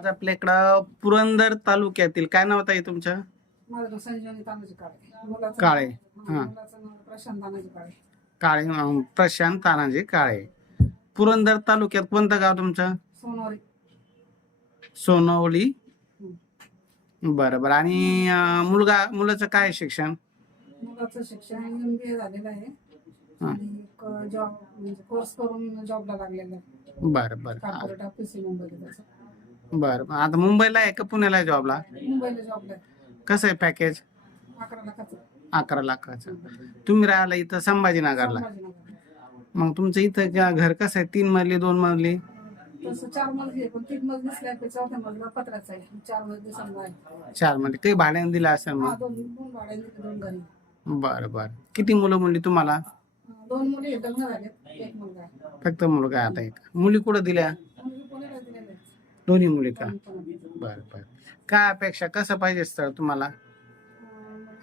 आज आपल्या इकडं पुरंदर तालुक्यातील काय नाव आहे तुमचं? माझं नाव संजीवनी तानाजी काळे. मुलाचं काळे. नाव- हा. मुलाचं नाव प्रशांत तानाजी काळे. काळे प्रशांत तानाजी काळे. पुरंदर तालुक्यात कोणतं गाव तुमचं? सोनवरी. सोनवली. हम्म. बरं बरं. आणि मुलाचं काय शिक्षण? मुलाचं शिक्षण MBA झालेलं आहे हा. आणि जॉब म्हणजे कोर्स करून जॉबला लागलेला आहे. बरं बरं. कॉर्पोरेट ऑफिस आहे मुंबईला त्याचं. बरं आता मुंबईला आहे का पुण्याला आहे जॉबला? मुंबईला जॉबला आहे. कसं आहे पॅकेज? 11 लाखाचं. 11 लाखाचं. तुम्ही राहायला इथं संभाजीनगरला. संभाजीनगर. मग तुमचं इथं घर कसं आहे? 3 मजली 2 मजली? तसं 4 मजली आहे पण 3 मजली असल्यापेक्षा चौथ्या मजला पत्र्याचा आहे. 4 मजली समजा आहे. 4 मजली काही भाड्याने दिलं असेल हा, मग? दोन भाड्याने दिले, 2 घरी. बरं बरं. किती मुलं मुली तुम्हाला? 2 मुली आहेत, लग्न झाले, 1 मुलगा आहे. फक्त मुलगा आहे आता एक. मुली कुठं दिल्या? मुलगी पुण्याला दिलेली आहे. दोन्ही मुली का? मुलगी बरं बरं. काय अपेक्षा कसं पाहिजे स्थळ तुम्हाला?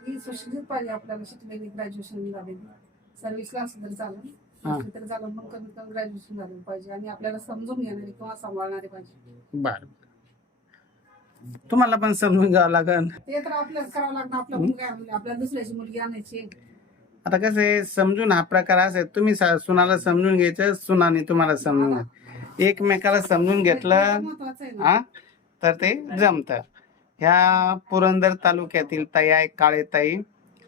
सुशिक्षित पाहिजे, आपल्याला शिकलेली, ग्रॅज्युएशन झालेली, सर्व्हिसला असलं तरी चालेल, हा. नसलं तरी चालेल, पण कमीत कमी ग्रॅज्युएशन झालेलं पाहिजे आणि आपल्याला समजून घेणारी किंवा सांभाळणारी पाहिजे. बरं. तुम्हाला पण समजून घ्यावं लागेल. ते तर आपल्याला करावं लागणार. आपल्या मुलगा आहे म्हणजे आपल्याला दुसऱ्याची मुलगी आणायची. आता कसं आहे, समजून हा प्रकार असेल, तुम्ही सुनाला समजून घ्यायचं, सुनाने तुम्हाला समजून घ्यायचं. एकमेकाला समजून घेतलं महत्वाचं आहे ना. हा तर ते जमतं. ह्या पुरंदर तालुक्यातील ताई आहे काळे ताई.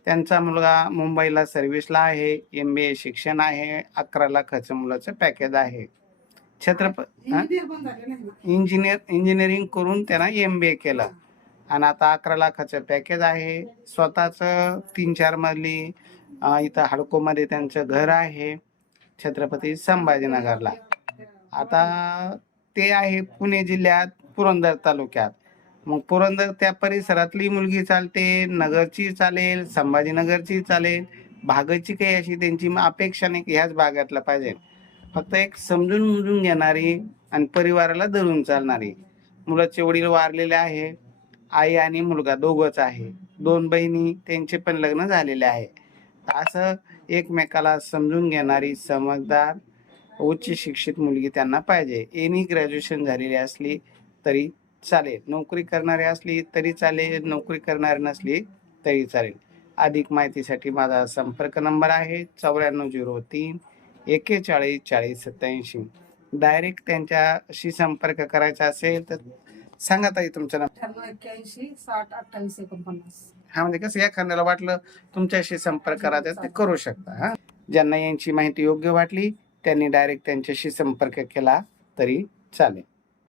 त्यांचा मुलगा मुंबईला सर्व्हिसला आहे, MBA शिक्षण आहे, 11 लाखाचं मुलाचं पॅकेज आहे. इंजिनियर पण झालेलं आहे ना. इंजिनिअरिंग करून त्यांना MBA केलं आणि आता 11 लाखाचं पॅकेज आहे. स्वतःचं 3-4 मजली इथं हडकोमध्ये त्यांचं घर आहे, छत्रपती संभाजीनगरला. आता ते आहे पुणे जिल्ह्यात पुरंदर तालुक्यात. मग पुरंदर त्या परिसरातली मुलगी चालते, नगरची चालेल, संभाजीनगरची चालेल. भागाची काही अशी त्यांची अपेक्षा नाही की ह्याच भागातला पाहिजे. फक्त एक समजून घेणारी आणि परिवाराला धरून चालणारी. मुलाचे वडील वारलेले आहे, आई आणि मुलगा दोघंच आहे. 2 बहिणी, त्यांचे पण लग्न झालेले आहे. असं एकमेकाला समजून घेणारी समजदार उच्च शिक्षित मुलगी त्यांना पाहिजे. एनी ग्रॅज्युएशन झालेली असली तरी चालेल, नोकरी करणारी असली तरी चालेल, नोकरी करणारी नसली तरी चालेल. अधिक माहितीसाठी माझा संपर्क नंबर आहे 9403 41 40 87. डायरेक्ट त्यांच्याशी संपर्क करायचा असेल तर सांगा ताई तुमचं नंबर. 81 60 28 49. हा, म्हणजे कसं एखाद्याला वाटलं तुमच्याशी संपर्क करायचा ते करू शकता. हा, ज्यांना यांची माहिती योग्य वाटली त्यांनी डायरेक्ट त्यांच्याशी संपर्क केला तरी चालेल.